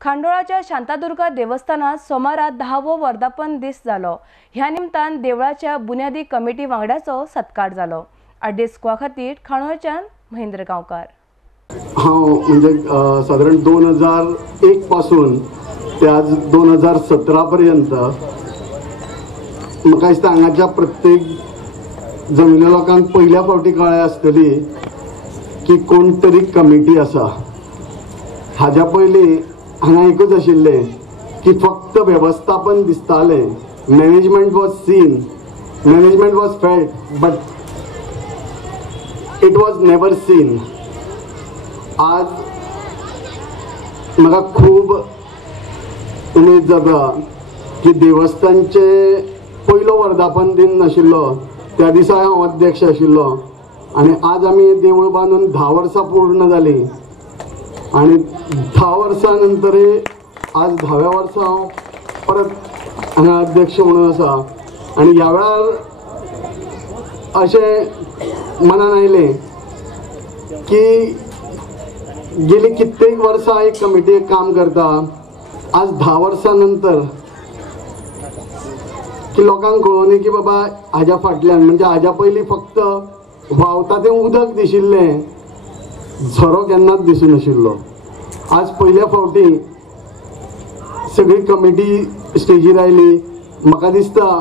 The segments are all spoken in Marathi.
खांडोळाच्या शांतादुर्गा देवस्थानात सोमारात 10वो वर्धापन दीस जालो। ह्या निमतान देवळाच्या बुन्यादी कमिटी वांगड्याचो सत्कार जालो। आडेस्कुआ खातीर खांडोळच्यान महेंद्र गांवकार। म्हणजे साधारण 2001 पासून ते आज 2017 पर्यंत म्हाका दिसता हांगाच्या प्रत्येक जमिल्ल्या लोकांक पहिल्या फावटी कळ्ळें आसतली की कोण तरी कमिटी आसा। हाज्या पयलीं हांगा एकूच आशिल्लें की फक्त वेवस्थापन दिसतालें, management was seen, management was felt, but it was never seen. आज म्हाका खूब उमेद जाता की देवस्थानचे पयलो वर्धापन दिन आशिल्लो त्या दिसा हांव अध्यक्ष आशिल्लो आनी आज आमी देवूळ बांदून 10 वर्सां पूर्ण जाली आनी 10 वर्सां नंतर आज 10व्या वर्सा हांव परत हांगा अध्यक्ष म्हणून आसा। आनी ह्या वेळार अशें मनान आयलें की गेली कित्येक वर्सां एक कमिटीक काम करता, आज 10 वर्सां नंतर की लोकांक कळोनी की बाबा हाज्या फाटल्यान म्हणजे हाज्या पयलीं फक्त व्हांवता तें उदक दिशिल्लें, झरो केन्नाच दिसूं नाशिल्लो। आज पहिल्या फावटी सगळी कमिटी स्टेजीर आयली। म्हाका दिसता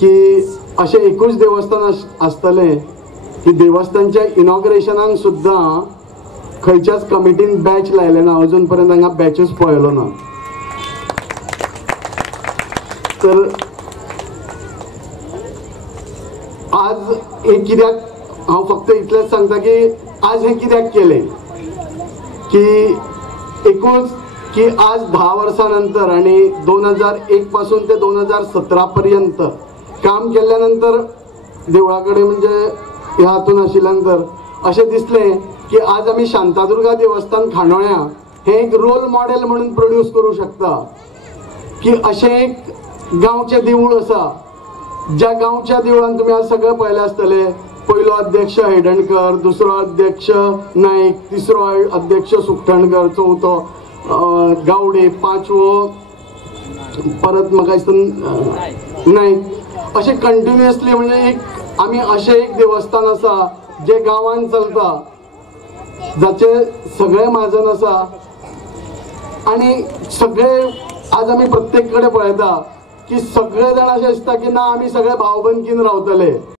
की अशें एकूच देवस्थान आसतलें की देवस्थानच्या इनॉग्रेशनाक सुद्दां खंयच्याच कमिटीन बॅच लायले ना। अजून पर्यंत हांगा बॅचूच पळयलो ना। तर आज हे कित्याक हांव फक्त इतलेंच सांगता की आज हे कित्याक केलें की एकूच की आज 10 वर्सां नंतर आनी 2001 पासून ते 2017 पर्यंत काम केल्ल्या नंतर देवळा कडेन म्हणजे ह्या हातून आशिल्ल्या नंतर अशें दिसलें की आज आमी शांतादुर्गा देवस्थान खांडोळ्या हे एक रोल मॉडेल म्हणून प्रोड्यूस करूं शकता की अशें एक गांवचें देवूळ आसा ज्या गांवच्या देवळान तुमी आज सगळें पळयलें आसतलें। पयलो अध्यक्ष हेडणकर, दुसरो अध्यक्ष नायक, तिसरो अध्यक्ष सुखटणकर, चवथो गावडे, पांचवो परत म्हाका दिसता नायक। अशें कंटिन्युअसली म्हणजे एक आमी अशें एक देवस्थान आसा जे गांवांत चलता, जाचे सगळे महाजन आसा आनी सगळे आज आमी प्रत्येक कडेन पळयता की सगळे जाण अशें दिसता की ना आमी सगळे भावबंदकीन रावतले।